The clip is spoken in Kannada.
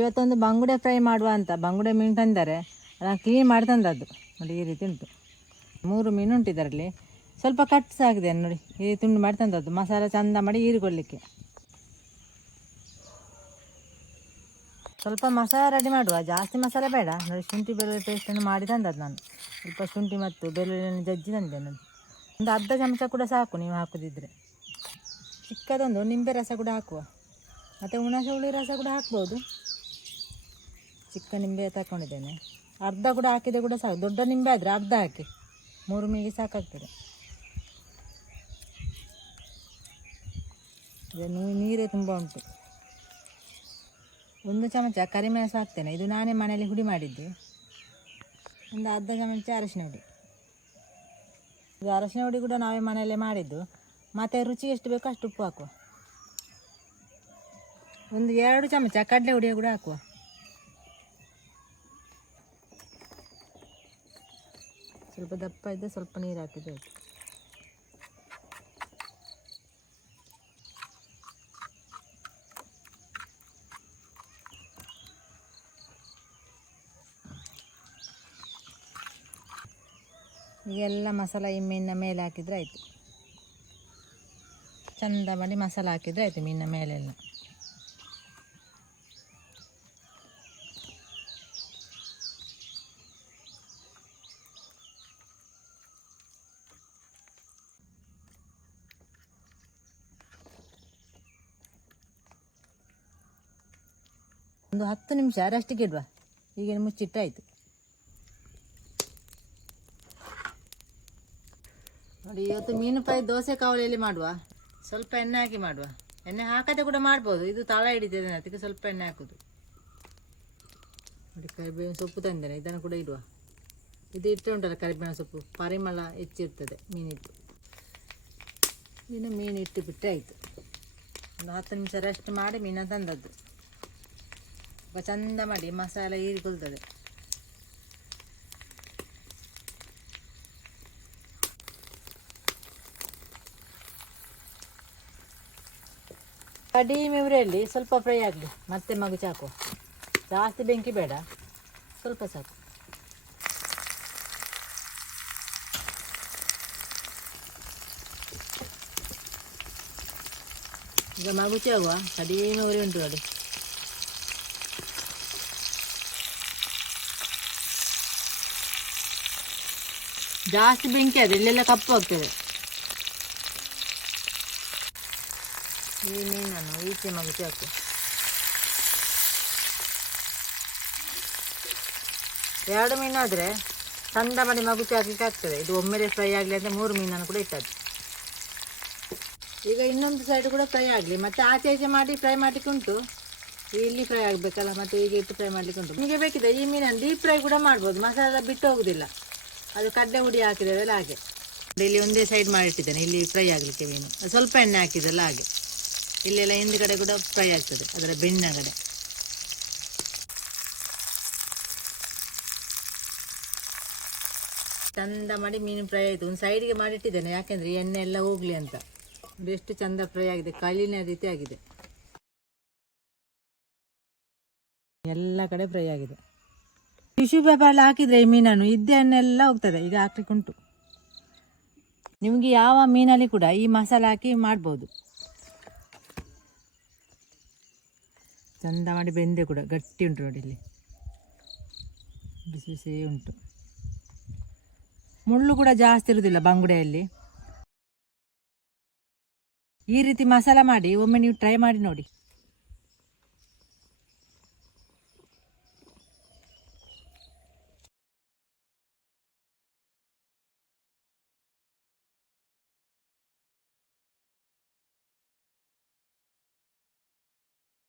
ಇವತ್ತೊಂದು ಬಂಗುಡೆ ಫ್ರೈ ಮಾಡುವ ಅಂತ, ಬಂಗುಡೆ ಮೀನು ತಂದರೆ ಅದನ್ನು ಕ್ಲೀನ್ ಮಾಡಿ ತಂದದ್ದು. ನೋಡಿ, ಈ ರೀತಿ ಉಂಟು. ಮೂರು ಮೀನು ಉಂಟು ಇದರಲ್ಲಿ ಸ್ವಲ್ಪ ಕಟ್ ಆಗಿದೆ ನೋಡಿ, ಈ ತುಂಡು ಮಾಡಿ ತಂದದ್ದು. ಮಸಾಲೆ ಚಂದ ಮಾಡಿ ಹೀರಿಕೊಳ್ಳಿಕ್ಕೆ. ಸ್ವಲ್ಪ ಮಸಾಲೆ ರೆಡಿ ಮಾಡುವ. ಜಾಸ್ತಿ ಮಸಾಲೆ ಬೇಡ. ನೋಡಿ, ಶುಂಠಿ, ಬೆಳ್ಳುಳ್ಳಿ ಪೇಸ್ಟನ್ನು ಮಾಡಿ ತಂದದ್ದು ನಾನು. ಸ್ವಲ್ಪ ಶುಂಠಿ ಮತ್ತು ಬೆಳ್ಳುಳ್ಳಿಯನ್ನು ಜಜ್ಜಿ ತಂದೆ ನೋಡಿ ಒಂದು ಅರ್ಧ ಚಮಚ ಕೂಡ ಸಾಕು ನೀವು ಹಾಕೋದಿದ್ರೆ. ಚಿಕ್ಕದೊಂದು, ನಿಂಬೆ ರಸ ಕೂಡ ಹಾಕುವ. ಮತ್ತು ಹುಣಸೆ ಹುಳಿ ರಸ ಕೂಡ ಹಾಕ್ಬೋದು. ಚಿಕ್ಕ ನಿಂಬೆ ತಗೊಂಡಿದ್ದೇನೆ ಅರ್ಧ ಕೂಡ ಹಾಕಿದೆ ಕೂಡ ಸಾಕು. ದೊಡ್ಡ ನಿಂಬೆ ಆದರೆ ಅರ್ಧ ಹಾಕಿ. ಮೂರು ಮೀಗೆ ಸಾಕಾಗ್ತದೆ. ನೀರೇ ತುಂಬ ಉಂಟು. ಒಂದು ಚಮಚ ಕರಿಮೆಣಸು ಹಾಕ್ತೇನೆ. ಇದು ನಾನೇ ಮನೆಯಲ್ಲಿ ಹುಡಿ ಮಾಡಿದ್ದು. ಒಂದು ಅರ್ಧ ಚಮಚ ಅರಶಿನ ಹುಡಿ. ಇದು ಅರಶಿನ ಹುಡಿ ಕೂಡ ನಾವೇ ಮನೆಯಲ್ಲೇ ಮಾಡಿದ್ದು. ಮತ್ತು ರುಚಿಗೆ ಎಷ್ಟು ಬೇಕೋ ಅಷ್ಟು ಉಪ್ಪು ಹಾಕುವ. ಒಂದು ಎರಡು ಚಮಚ ಕಡಲೆ ಹುಡಿಯ ಕೂಡ ಹಾಕುವ. ಸ್ವಲ್ಪ ದಪ್ಪ ಇದ್ದರೆ ಸ್ವಲ್ಪ ನೀರು ಹಾಕಿದ್ರೆ ಆಯಿತು. ಈಗೆಲ್ಲ ಮಸಾಲ ಈ ಮೀನಿನ ಮೇಲೆ ಹಾಕಿದರೆ ಆಯಿತು. ಚಂದ ಮಾಡಿ ಮಸಾಲ ಹಾಕಿದರೆ ಆಯಿತು ಮೀನಿನ ಮೇಲೆಲ್ಲ. ಒಂದು ಹತ್ತು ನಿಮಿಷ ರೆಸ್ಟಿಗೆ ಇಡುವ. ಈಗ ಮುಚ್ಚಿಟ್ಟಾಯಿತು. ನೋಡಿ, ಇವತ್ತು ಮೀನು ಪಾಯಿ ದೋಸೆ ಕಾವಲಿಯಲ್ಲಿ ಮಾಡುವ. ಸ್ವಲ್ಪ ಎಣ್ಣೆ ಹಾಕಿ ಮಾಡುವ. ಎಣ್ಣೆ ಹಾಕದೆ ಕೂಡ ಮಾಡ್ಬೋದು. ಇದು ತಳ ಹಿಡಿತದೆ, ಅದಕ್ಕೆ ಸ್ವಲ್ಪ ಎಣ್ಣೆ ಹಾಕೋದು. ನೋಡಿ, ಕರಿಬೇವಿನ ಸೊಪ್ಪು ತಂದೇನೆ ಇದನ್ನು ಕೂಡ ಇಡುವ. ಇದು ಇಟ್ಟು ಉಂಟಲ್ಲ ಕರಿಬೇವಿನ ಸೊಪ್ಪು? ಪರಿಮಳ ಹೆಚ್ಚಿರ್ತದೆ ಮೀನಿಟ್ಟು ಇನ್ನು ಮೀನು ಇಟ್ಟು ಬಿಟ್ಟೆ ಆಯಿತು ಒಂದು ಹತ್ತು ನಿಮಿಷ ರೆಸ್ಟ್ ಮಾಡಿ ಮೀನ ತಂದದ್ದು. ಚಂದ ಮಾಡಿ, ಮಸಾಲೆ ಹೀರಿಕೊಳ್ತದೆ. ಕಡಿಮೆ ಉರಿಯಲ್ಲಿ ಸ್ವಲ್ಪ ಫ್ರೈ ಆಗಲಿ, ಮತ್ತೆ ಮಗು ಚಾಕು. ಜಾಸ್ತಿ ಬೆಂಕಿ ಬೇಡ, ಸ್ವಲ್ಪ ಸಾಕು. ಈಗ ಮಗುಚಿ ಆಗುವ ಕಡಿಮೆ ಉರಿ ಉಂಟು ನೋಡಿ. ಜಾಸ್ತಿ ಬೆಂಕಿ ಆದ್ರೆ ಇಲ್ಲೆಲ್ಲ ಕಪ್ಪು ಆಗ್ತದೆ. ಈ ಮೀನನ್ನು ಈಚೆ ಮಗು ಹಾಕು. ಎರಡು ಮೀನಾದರೆ ಚಂದ ಮಾಡಿ ಮಗು ಹಾಕಲಿಕ್ಕೆ ಆಗ್ತದೆ. ಇದು ಒಮ್ಮೆಲೆ ಫ್ರೈ ಆಗಲಿ ಅಂತ ಮೂರು ಮೀನನ್ನು ಕೂಡ ಇಟ್ಟದ್ದು ಈಗ ಇನ್ನೊಂದು ಸೈಡ್ ಕೂಡ ಫ್ರೈ ಆಗಲಿ. ಮತ್ತು ಆಚೆ ಈಚೆ ಮಾಡಿ ಫ್ರೈ ಮಾಡಲಿಕ್ಕೆ ಉಂಟು. ಇಲ್ಲಿ ಫ್ರೈ ಆಗಬೇಕಲ್ಲ, ಮತ್ತು ಈಗ ಇಟ್ಟು ಫ್ರೈ ಮಾಡಲಿಕ್ಕೆ ಉಂಟು. ನಿಮಗೆ ಬೇಕಿದೆ ಈ ಮೀನನ್ನು ಡೀಪ್ ಫ್ರೈ ಕೂಡ ಮಾಡ್ಬೋದು. ಮಸಾಲೆ ಬಿಟ್ಟು ಹೋಗುದಿಲ್ಲ. ಅದು ಕಡ್ಡೆ ಹುಡಿ ಹಾಕಿದೆಲ್ಲ ಹಾಗೆ. ಇಲ್ಲಿ ಒಂದೇ ಸೈಡ್ ಮಾಡಿಟ್ಟಿದ್ದೇನೆ. ಇಲ್ಲಿ ಫ್ರೈ ಆಗಲಿಕ್ಕೆ ಮೀನು. ಸ್ವಲ್ಪ ಎಣ್ಣೆ ಹಾಕಿದ್ದಲ್ಲ ಹಾಗೆ. ಇಲ್ಲೆಲ್ಲ ಹಿಂದ್ಗಡೆ ಕೂಡ ಫ್ರೈ ಆಗ್ತದೆ, ಅದರ ಬೆಣ್ಣಗಡೆ ಚಂದ ಮಾಡಿ ಮೀನು ಫ್ರೈ ಆಯಿತು. ಒಂದು ಸೈಡಿಗೆ ಮಾಡಿಟ್ಟಿದ್ದೇನೆ, ಯಾಕೆಂದರೆ ಎಣ್ಣೆ ಎಲ್ಲ ಹೋಗಲಿ ಅಂತ. ಎಷ್ಟು ಚಂದ ಫ್ರೈ ಆಗಿದೆ ಕಲ್ಲಿನ ರೀತಿ ಆಗಿದೆ. ಎಲ್ಲ ಕಡೆ ಫ್ರೈ ಆಗಿದೆ. ಟಿಶ್ಯೂ ಪೇಪರ್ ಎಲ್ಲ ಹಾಕಿದರೆ ಈ ಮೀನನ್ನು ಇದ್ದ ಎಣ್ಣೆಲ್ಲ ಹೋಗ್ತದೆ. ಈಗ ಹಾಕ್ಲಿಕ್ಕೆ ಉಂಟು. ನಿಮಗೆ ಯಾವ ಮೀನಲ್ಲಿ ಕೂಡ ಈ ಮಸಾಲೆ ಹಾಕಿ ಮಾಡ್ಬೋದು. ಚಂದ ಮಾಡಿ ಬೆಂದೆ ಕೂಡ ಗಟ್ಟಿ ಉಂಟು ನೋಡಿ ಇಲ್ಲಿ. ಬಿಸಿ ಬಿಸಿ ಉಂಟು. ಮುಳ್ಳು ಕೂಡ ಜಾಸ್ತಿ ಇರುವುದಿಲ್ಲ ಬಂಗುಡೆಯಲ್ಲಿ. ಈ ರೀತಿ ಮಸಾಲ ಮಾಡಿ ಒಮ್ಮೆ ನೀವು ಟ್ರೈ ಮಾಡಿ ನೋಡಿ.